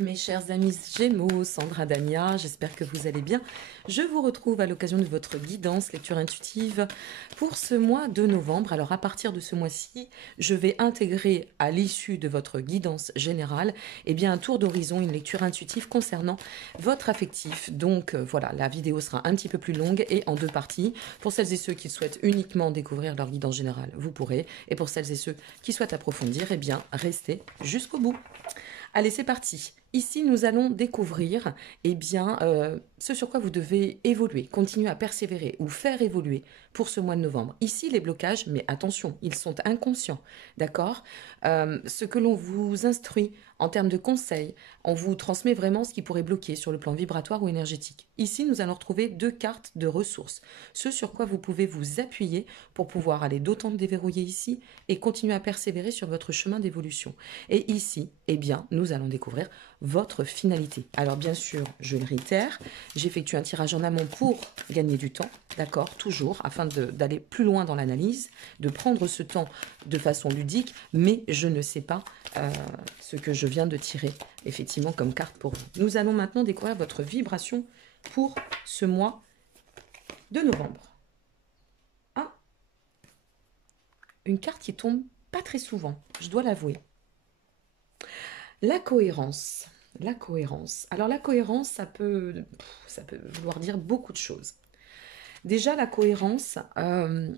Mes chers amis Gémeaux, Sandra Dania, j'espère que vous allez bien. Je vous retrouve à l'occasion de votre guidance lecture intuitive pour ce mois de novembre. Alors à partir de ce mois-ci, je vais intégrer à l'issue de votre guidance générale un tour d'horizon, une lecture intuitive concernant votre affectif. Donc voilà, la vidéo sera un petit peu plus longue et en deux parties. Pour celles et ceux qui souhaitent uniquement découvrir leur guidance générale, vous pourrez. Et pour celles et ceux qui souhaitent approfondir, restez jusqu'au bout. Allez, c'est parti. Ici, nous allons découvrir ce sur quoi vous devez évoluer, continuer à persévérer ou faire évoluer pour ce mois de novembre. Ici, les blocages, mais attention, ils sont inconscients, d'accord. Ce que l'on vous instruit en termes de conseils, on vous transmet vraiment ce qui pourrait bloquer sur le plan vibratoire ou énergétique. Ici, nous allons retrouver deux cartes de ressources, ce sur quoi vous pouvez vous appuyer pour pouvoir aller d'autant déverrouiller ici et continuer à persévérer sur votre chemin d'évolution. Et ici, nous allons découvrir votre finalité. Alors bien sûr, je le réitère, j'effectue un tirage en amont pour gagner du temps, d'accord, toujours, afin d'aller plus loin dans l'analyse, de prendre ce temps de façon ludique, mais je ne sais pas ce que je viens de tirer, effectivement, comme carte pour vous. Nous allons maintenant découvrir votre vibration pour ce mois de novembre. Ah, une carte qui tombe pas très souvent, je dois l'avouer. La cohérence. La cohérence. Alors la cohérence, ça peut vouloir dire beaucoup de choses. Déjà, la cohérence,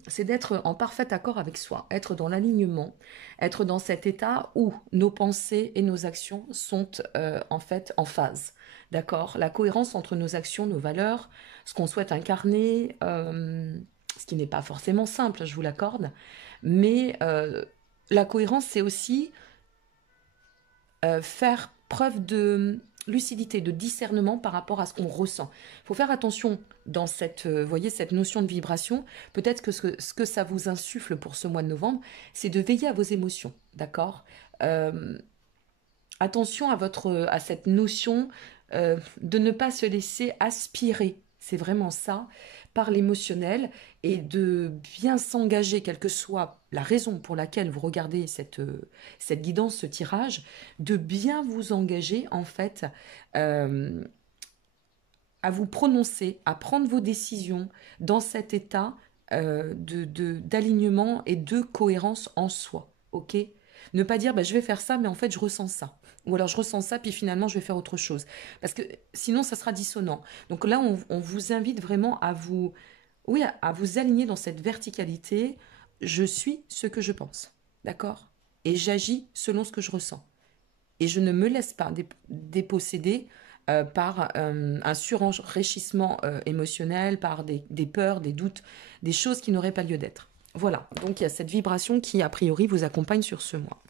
c'est d'être en parfait accord avec soi, être dans l'alignement, être dans cet état où nos pensées et nos actions sont en fait en phase. D'accord? La cohérence entre nos actions, nos valeurs, ce qu'on souhaite incarner, ce qui n'est pas forcément simple, je vous l'accorde, mais la cohérence, c'est aussi faire preuve de lucidité, de discernement par rapport à ce qu'on ressent. Il faut faire attention dans cette, voyez, cette notion de vibration. Peut-être que ce que ça vous insuffle pour ce mois de novembre, c'est de veiller à vos émotions, d'accord. Attention à cette notion de ne pas se laisser aspirer, c'est vraiment ça, par l'émotionnel, et de bien s'engager, quelle que soit la raison pour laquelle vous regardez cette guidance, ce tirage, de bien vous engager en fait à vous prononcer, à prendre vos décisions dans cet état d'alignement et de cohérence en soi, ok. Ne pas dire je vais faire ça mais en fait je ressens ça. Ou alors je ressens ça puis finalement je vais faire autre chose. Parce que sinon ça sera dissonant. Donc là on vous invite vraiment à vous, oui, à vous aligner dans cette verticalité. Je suis ce que je pense, d'accord. Et j'agis selon ce que je ressens. Et je ne me laisse pas déposséder par un surenrichissement émotionnel, par des peurs, des doutes, des choses qui n'auraient pas lieu d'être. Voilà, donc il y a cette vibration qui, a priori, vous accompagne sur ce mois.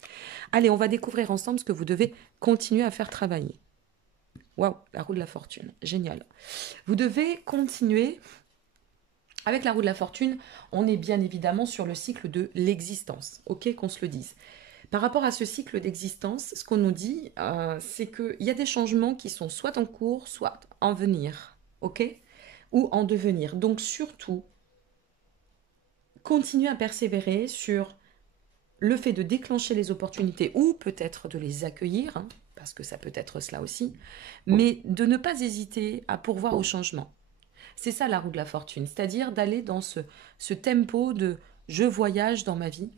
Allez, on va découvrir ensemble ce que vous devez continuer à faire travailler. Waouh, la roue de la fortune, génial. Vous devez continuer. Avec la roue de la fortune, on est bien évidemment sur le cycle de l'existence, ok, qu'on se le dise. Par rapport à ce cycle d'existence, ce qu'on nous dit, c'est qu'il y a des changements qui sont soit en cours, soit en venir, ok, ou en devenir. Donc surtout, continuez à persévérer sur le fait de déclencher les opportunités ou peut-être de les accueillir, hein, parce que ça peut être cela aussi, mais de ne pas hésiter à pourvoir au changement. C'est ça la roue de la fortune, c'est-à-dire d'aller dans ce tempo de je voyage dans ma vie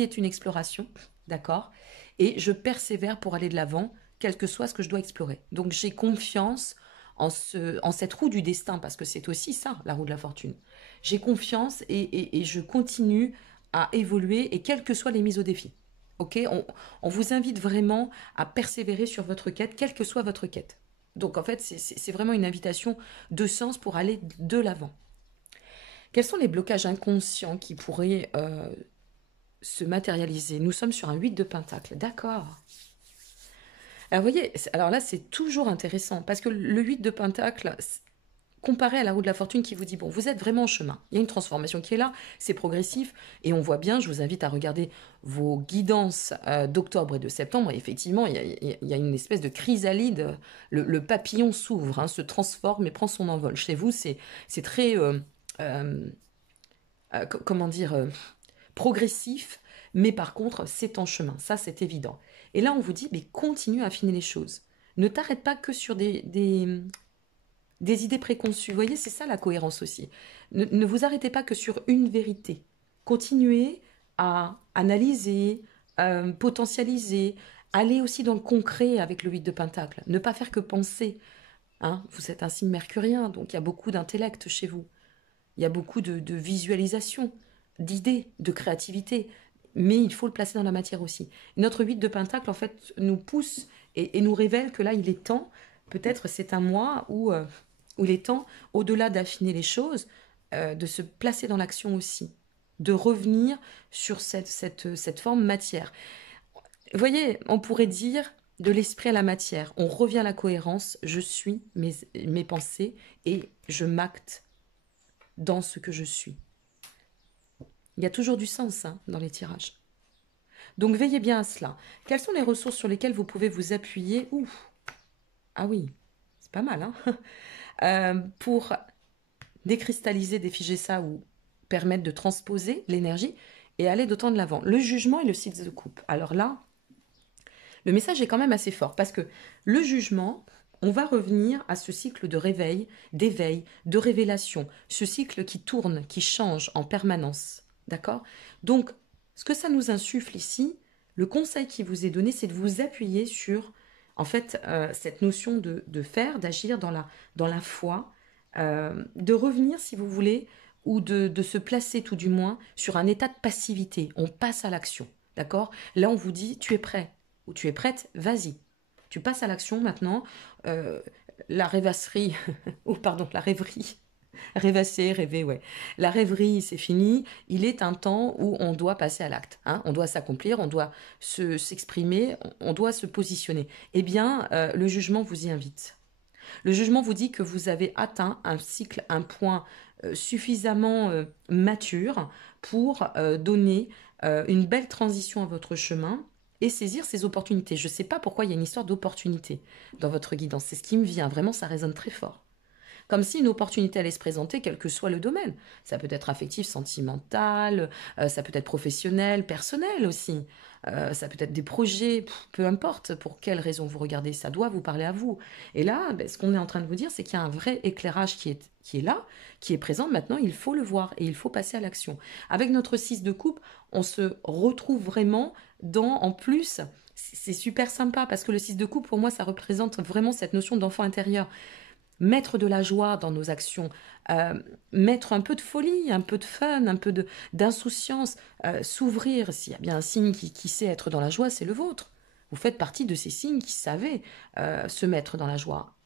est une exploration, d'accord, et je persévère pour aller de l'avant, quel que soit ce que je dois explorer. Donc j'ai confiance en cette roue du destin, parce que c'est aussi ça, la roue de la fortune. J'ai confiance et je continue à évoluer, et quelles que soient les mises au défi. Ok, on vous invite vraiment à persévérer sur votre quête, quelle que soit votre quête. Donc en fait, c'est vraiment une invitation de sens pour aller de l'avant. Quels sont les blocages inconscients qui pourraient se matérialiser? Nous sommes sur un 8 de pentacle, d'accord. Alors vous voyez, alors là c'est toujours intéressant, parce que le 8 de pentacle, comparé à la roue de la fortune qui vous dit, bon, vous êtes vraiment en chemin, il y a une transformation qui est là, c'est progressif, et on voit bien, je vous invite à regarder vos guidances d'octobre et de septembre, et effectivement, il y a une espèce de chrysalide, le papillon s'ouvre, hein, se transforme et prend son envol. Chez vous, c'est très, comment dire, progressif, mais par contre, c'est en chemin, ça c'est évident. Et là, on vous dit, mais continuez à affiner les choses. Ne t'arrête pas que sur des idées préconçues. Vous voyez, c'est ça la cohérence aussi. Ne vous arrêtez pas que sur une vérité. Continuez à analyser, potentialiser, aller aussi dans le concret avec le 8 de Pentacle. Ne pas faire que penser. Hein. Vous êtes un signe mercurien, donc il y a beaucoup d'intellect chez vous. Il y a beaucoup de visualisation, d'idées, de créativité. Mais il faut le placer dans la matière aussi. Notre 8 de Pentacle, en fait, nous pousse et nous révèle que là, il est temps, peut-être c'est un mois où il est temps, au-delà d'affiner les choses, de se placer dans l'action aussi, de revenir sur cette forme matière. Vous voyez, on pourrait dire de l'esprit à la matière. On revient à la cohérence. Je suis mes pensées et je m'acte dans ce que je suis. Il y a toujours du sens hein, dans les tirages. Donc veillez bien à cela. Quelles sont les ressources sur lesquelles vous pouvez vous appuyer? Ouf. Ah oui, c'est pas mal. Hein. Pour décristalliser, défiger ça ou permettre de transposer l'énergie et aller d'autant de l'avant. Le jugement et le 6 de coupe. Alors là, le message est quand même assez fort parce que le jugement, on va revenir à ce cycle de réveil, d'éveil, de révélation, ce cycle qui tourne, qui change en permanence. D'accord? Donc, ce que ça nous insuffle ici, le conseil qui vous est donné, c'est de vous appuyer sur, en fait, cette notion de faire, d'agir dans la foi, de revenir, si vous voulez, ou de se placer tout du moins sur un état de passivité. On passe à l'action. D'accord? Là, on vous dit, tu es prêt ou tu es prête, vas-y. Tu passes à l'action maintenant. La rêvasserie, ou pardon, la rêverie. Rêvasser, rêver, ouais. La rêverie, c'est fini. Il est un temps où on doit passer à l'acte. Hein. On doit s'accomplir, on doit s'exprimer, on doit se positionner. Eh bien, le jugement vous y invite. Le jugement vous dit que vous avez atteint un cycle, un point suffisamment mature pour donner une belle transition à votre chemin et saisir ces opportunités. Je ne sais pas pourquoi il y a une histoire d'opportunité dans votre guidance. C'est ce qui me vient. Vraiment, ça résonne très fort. Comme si une opportunité allait se présenter, quel que soit le domaine. Ça peut être affectif, sentimental, ça peut être professionnel, personnel aussi. Ça peut être des projets, peu importe pour quelle raison vous regardez, ça doit vous parler à vous. Et là, ce qu'on est en train de vous dire, c'est qu'il y a un vrai éclairage qui est là, qui est présent. Maintenant, il faut le voir et il faut passer à l'action. Avec notre 6 de coupe, on se retrouve vraiment en plus, c'est super sympa parce que le 6 de coupe, pour moi, ça représente vraiment cette notion d'enfant intérieur. Mettre de la joie dans nos actions, mettre un peu de folie, un peu de fun, un peu d'insouciance, s'ouvrir. S'il y a bien un signe qui sait être dans la joie, c'est le vôtre. Vous faites partie de ces signes qui savaient se mettre dans la joie.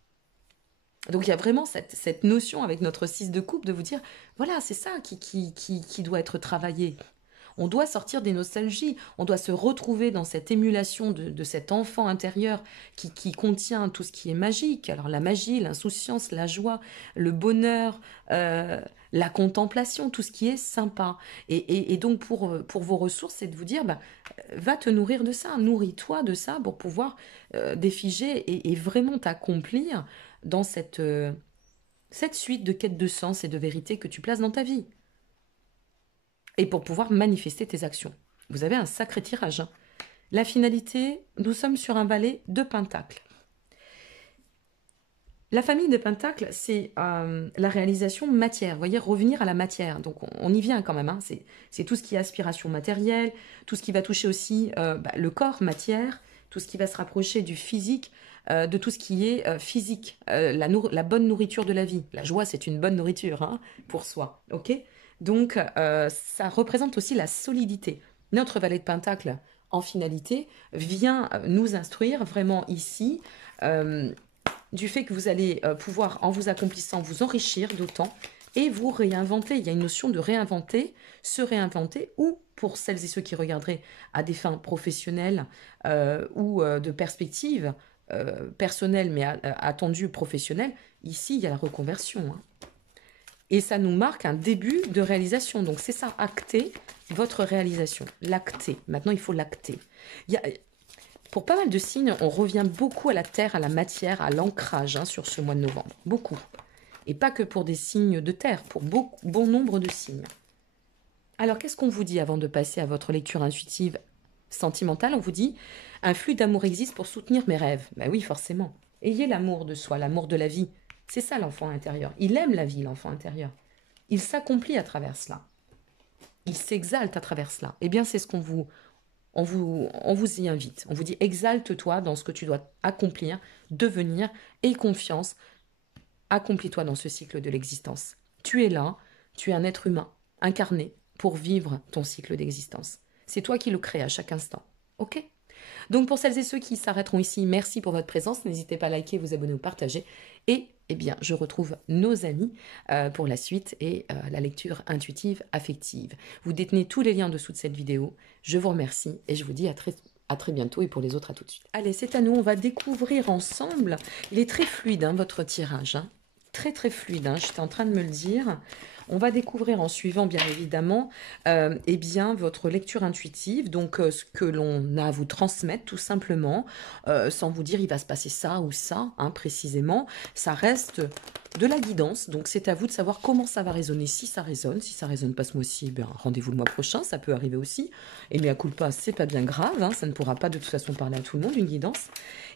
Donc il y a vraiment cette notion avec notre 6 de coupe de vous dire, voilà, c'est ça qui doit être travaillé. On doit sortir des nostalgies, on doit se retrouver dans cette émulation de cet enfant intérieur qui contient tout ce qui est magique. Alors la magie, l'insouciance, la joie, le bonheur, la contemplation, tout ce qui est sympa. Et donc pour vos ressources, c'est de vous dire, va te nourrir de ça, nourris-toi de ça pour pouvoir défiger et vraiment t'accomplir dans cette suite de quêtes de sens et de vérité que tu places dans ta vie et pour pouvoir manifester tes actions. Vous avez un sacré tirage. Hein. La finalité, nous sommes sur un valet de pentacles. La famille de pentacles, c'est la réalisation matière. Vous voyez, revenir à la matière. Donc, on y vient quand même. Hein. C'est tout ce qui est aspiration matérielle, tout ce qui va toucher aussi le corps, matière, tout ce qui va se rapprocher du physique, de tout ce qui est physique, la bonne nourriture de la vie. La joie, c'est une bonne nourriture hein, pour soi. Ok ? Donc, ça représente aussi la solidité. Notre valet de Pentacle, en finalité, vient nous instruire vraiment ici du fait que vous allez pouvoir, en vous accomplissant, vous enrichir d'autant et vous réinventer. Il y a une notion de réinventer, se réinventer, ou pour celles et ceux qui regarderaient à des fins professionnelles ou de perspectives personnelles mais attendues professionnelles, ici, il y a la reconversion. Hein. Et ça nous marque un début de réalisation. Donc, c'est ça, acter votre réalisation. L'acter. Maintenant, il faut l'acter. Pour pas mal de signes, on revient beaucoup à la terre, à la matière, à l'ancrage hein, sur ce mois de novembre. Beaucoup. Et pas que pour des signes de terre, pour bon nombre de signes. Alors, qu'est-ce qu'on vous dit avant de passer à votre lecture intuitive sentimentale, on vous dit un flux d'amour existe pour soutenir mes rêves. Ben oui, forcément. Ayez l'amour de soi, l'amour de la vie. C'est ça l'enfant intérieur. Il aime la vie, l'enfant intérieur. Il s'accomplit à travers cela. Il s'exalte à travers cela. Eh bien, c'est ce on vous y invite. On vous dit exalte-toi dans ce que tu dois accomplir, devenir, aie confiance, accomplis-toi dans ce cycle de l'existence. Tu es là, tu es un être humain, incarné, pour vivre ton cycle d'existence. C'est toi qui le crée à chaque instant. Ok ? Donc pour celles et ceux qui s'arrêteront ici, merci pour votre présence. N'hésitez pas à liker, vous abonner ou partager. Et eh bien, je retrouve nos amis pour la suite et la lecture intuitive affective. Vous détenez tous les liens en dessous de cette vidéo. Je vous remercie et je vous dis à très bientôt et pour les autres à tout de suite. Allez, c'est à nous, on va découvrir ensemble. Il est très fluide, hein, votre tirage. Hein. Très très fluide, hein, j'étais en train de me le dire. On va découvrir en suivant bien évidemment eh bien, votre lecture intuitive, donc ce que l'on a à vous transmettre tout simplement, sans vous dire il va se passer ça ou ça, hein, précisément. Ça reste de la guidance, donc c'est à vous de savoir comment ça va résonner, si ça résonne pas ce mois-ci, ben, rendez-vous le mois prochain, ça peut arriver aussi. Et mea culpa, c'est pas bien grave, hein, ça ne pourra pas de toute façon parler à tout le monde, une guidance.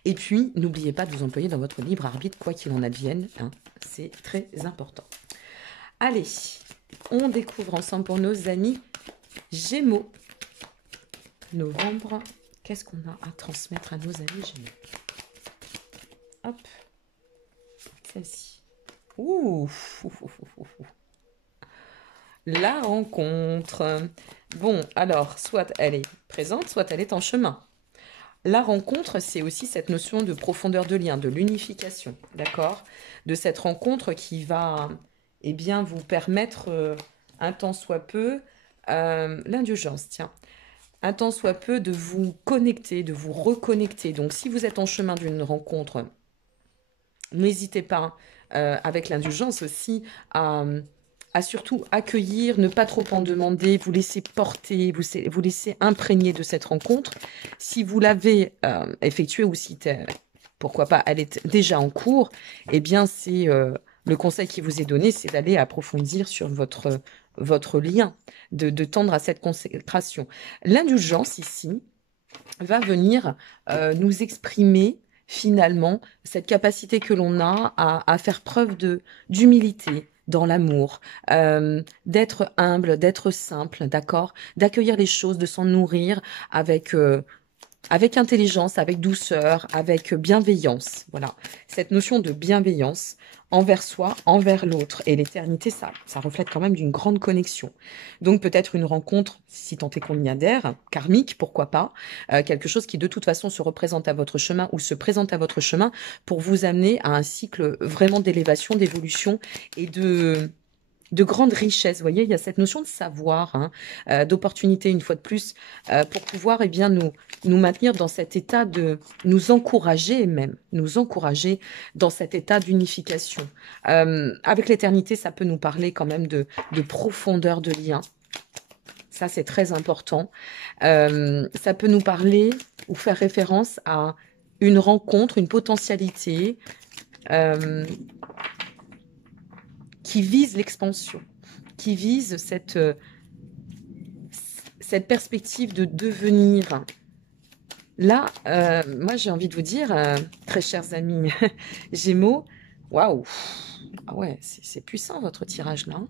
Et puis, n'oubliez pas de vous employer dans votre libre arbitre, quoi qu'il en advienne, hein, c'est très important. Allez, on découvre ensemble pour nos amis Gémeaux. Novembre, qu'est-ce qu'on a à transmettre à nos amis Gémeaux? Hop, celle-ci. Ouh, la rencontre. Bon, alors, soit elle est présente, soit elle est en chemin. La rencontre, c'est aussi cette notion de profondeur de lien, de l'unification, d'accord? De cette rencontre qui va, eh bien, vous permettre, un tant soit peu, l'indulgence, tiens, un tant soit peu de vous connecter, de vous reconnecter. Donc, si vous êtes en chemin d'une rencontre, n'hésitez pas, avec l'indulgence aussi, à surtout accueillir, ne pas trop en demander, vous laisser porter, vous laisser imprégner de cette rencontre. Si vous l'avez effectuée ou si, pourquoi pas, elle est déjà en cours, eh bien, c'est le conseil qui vous est donné, c'est d'aller approfondir sur votre lien, de tendre à cette consécration. L'indulgence, ici, va venir nous exprimer finalement cette capacité que l'on a à faire preuve d'humilité dans l'amour, d'être humble, d'être simple, d'accord, d'accueillir les choses, de s'en nourrir avec intelligence, avec douceur, avec bienveillance. Voilà, cette notion de bienveillance envers soi, envers l'autre. Et l'éternité, ça reflète quand même d'une grande connexion. Donc peut-être une rencontre, si tant est qu'on y adhère, karmique, pourquoi pas, quelque chose qui de toute façon se représente à votre chemin ou se présente à votre chemin pour vous amener à un cycle vraiment d'élévation, d'évolution et de grande richesse. Vous voyez, il y a cette notion de savoir, hein, d'opportunité, une fois de plus, pour pouvoir eh bien, nous maintenir dans cet état nous encourager même, nous encourager dans cet état d'unification. Avec l'éternité, ça peut nous parler quand même de profondeur de lien. Ça, c'est très important. Ça peut nous parler ou faire référence à une rencontre, une potentialité, qui vise l'expansion, qui vise cette perspective de devenir. Là, moi, j'ai envie de vous dire, très chers amis Gémeaux, waouh, ah ouais, c'est puissant votre tirage là.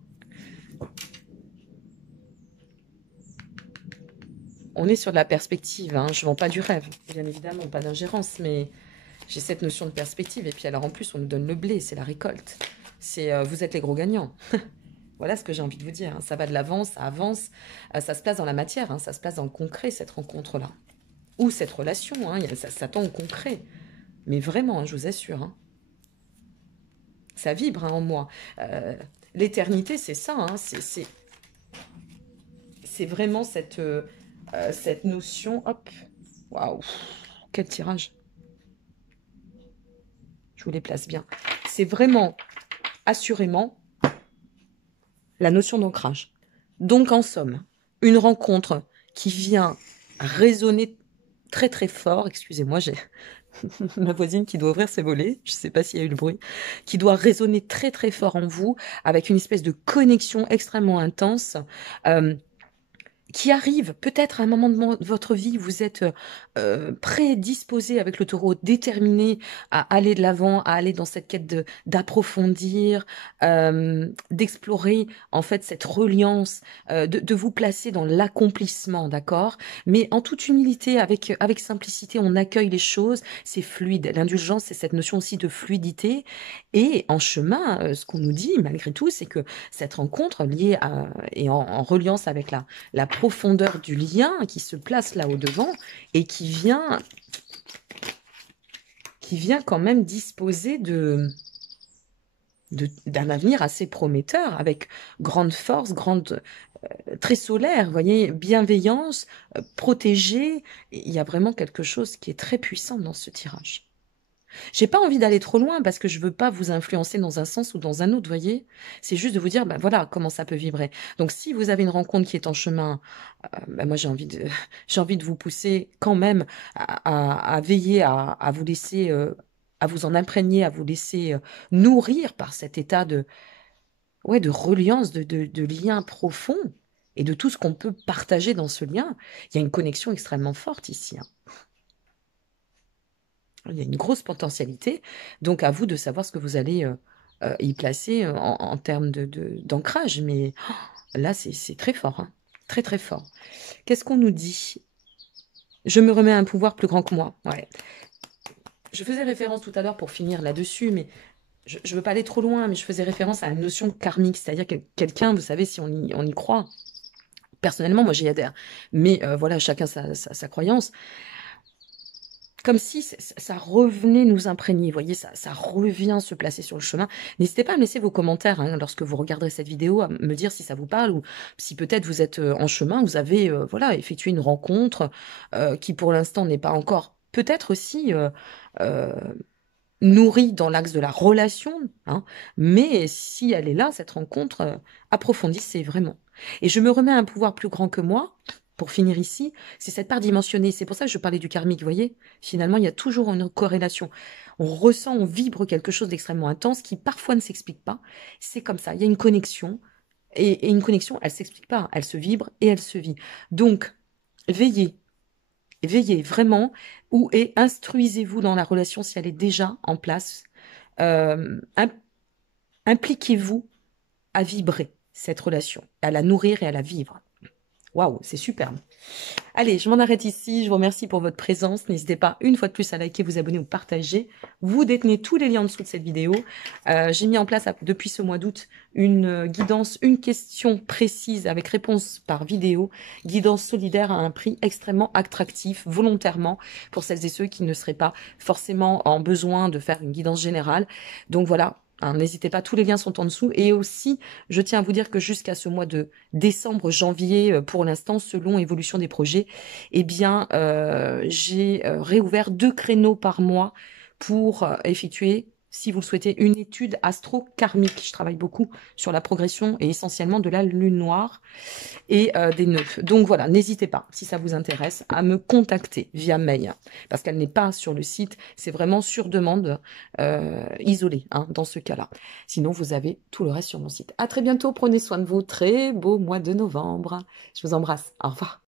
On est sur de la perspective, hein. Je ne vends pas du rêve, bien évidemment, pas d'ingérence, mais j'ai cette notion de perspective. Et puis alors en plus, on nous donne le blé, c'est la récolte. C'est vous êtes les gros gagnants. Voilà ce que j'ai envie de vous dire. Hein. Ça va de l'avant, ça avance, ça se place dans la matière, hein, ça se place dans le concret, cette rencontre-là. Ou cette relation, hein, ça tend au concret. Mais vraiment, hein, je vous assure. Hein. Ça vibre hein, en moi. L'éternité, c'est ça. Hein, c'est vraiment cette notion. Hop, waouh, quel tirage. Je vous les place bien. C'est vraiment, assurément, la notion d'ancrage. Donc, en somme, une rencontre qui vient résonner très très fort, excusez-moi, j'ai ma voisine qui doit ouvrir ses volets, je ne sais pas s'il y a eu le bruit, qui doit résonner très très fort en vous, avec une espèce de connexion extrêmement intense, qui arrive peut-être à un moment de votre vie, vous êtes prédisposé avec le taureau, déterminé à aller de l'avant, à aller dans cette quête d'approfondir, d'explorer en fait cette reliance, de vous placer dans l'accomplissement, d'accord? Mais en toute humilité, avec simplicité, on accueille les choses, c'est fluide. L'indulgence, c'est cette notion aussi de fluidité. Et en chemin, ce qu'on nous dit malgré tout, c'est que cette rencontre liée et en reliance avec la profondeur du lien qui se place là au devant et qui vient quand même disposer d'un avenir assez prometteur, avec grande force, très solaire, vous voyez, bienveillance, protégée. Il y a vraiment quelque chose qui est très puissant dans ce tirage. J'ai pas envie d'aller trop loin parce que je veux pas vous influencer dans un sens ou dans un autre, voyez. C'est juste de vous dire, ben voilà, comment ça peut vibrer. Donc, si vous avez une rencontre qui est en chemin, ben moi, j'ai envie de vous pousser quand même à veiller à vous laisser, à vous en imprégner, à vous laisser nourrir par cet état ouais, de reliance, de lien profond et de tout ce qu'on peut partager dans ce lien. Il y a une connexion extrêmement forte ici, hein. Il y a une grosse potentialité, donc à vous de savoir ce que vous allez y placer en termes d'ancrage. Mais là, c'est très fort, hein. Très très fort. Qu'est-ce qu'on nous dit? Je me remets à un pouvoir plus grand que moi. Ouais. Je faisais référence tout à l'heure pour finir là-dessus, mais je ne veux pas aller trop loin, mais je faisais référence à la notion karmique, c'est-à-dire que quelqu'un, vous savez, si on y croit. Personnellement, moi j'y adhère. Mais voilà, chacun sa croyance. Comme si ça revenait nous imprégner, vous voyez, ça revient se placer sur le chemin. N'hésitez pas à me laisser vos commentaires hein, lorsque vous regarderez cette vidéo, à me dire si ça vous parle ou si peut-être vous êtes en chemin, vous avez voilà, effectué une rencontre qui pour l'instant n'est pas encore peut-être aussi euh, nourrie dans l'axe de la relation, hein, mais si elle est là, cette rencontre, approfondissez vraiment. Et je me remets à un pouvoir plus grand que moi. Pour finir ici, c'est cette part dimensionnée. C'est pour ça que je parlais du karmique, vous voyez. Finalement, il y a toujours une corrélation. On ressent, on vibre quelque chose d'extrêmement intense qui parfois ne s'explique pas. C'est comme ça, il y a une connexion. Et une connexion, elle ne s'explique pas. Elle se vibre et elle se vit. Donc, veillez vraiment, et instruisez-vous dans la relation si elle est déjà en place. Euh, Impliquez-vous à vibrer cette relation, à la nourrir et à la vivre. Waouh, c'est superbe. Allez, je m'en arrête ici. Je vous remercie pour votre présence. N'hésitez pas une fois de plus à liker, vous abonner ou partager. Vous détenez tous les liens en dessous de cette vidéo. J'ai mis en place depuis ce mois d'août une guidance, une question précise avec réponse par vidéo. Guidance solidaire à un prix extrêmement attractif, volontairement, pour celles et ceux qui ne seraient pas forcément en besoin de faire une guidance générale. Donc voilà. Hein, n'hésitez pas, tous les liens sont en dessous. Et aussi, je tiens à vous dire que jusqu'à ce mois de décembre, janvier, pour l'instant, selon évolution des projets, eh bien, j'ai réouvert 2 créneaux par mois pour effectuer, si vous le souhaitez, une étude astro-karmique. Je travaille beaucoup sur la progression et essentiellement de la lune noire et des nœuds. Donc voilà, n'hésitez pas, si ça vous intéresse, à me contacter via mail, parce qu'elle n'est pas sur le site, c'est vraiment sur demande, isolée, hein, dans ce cas-là. Sinon, vous avez tout le reste sur mon site. À très bientôt, prenez soin de vous, très beau mois de novembre. Je vous embrasse, au revoir.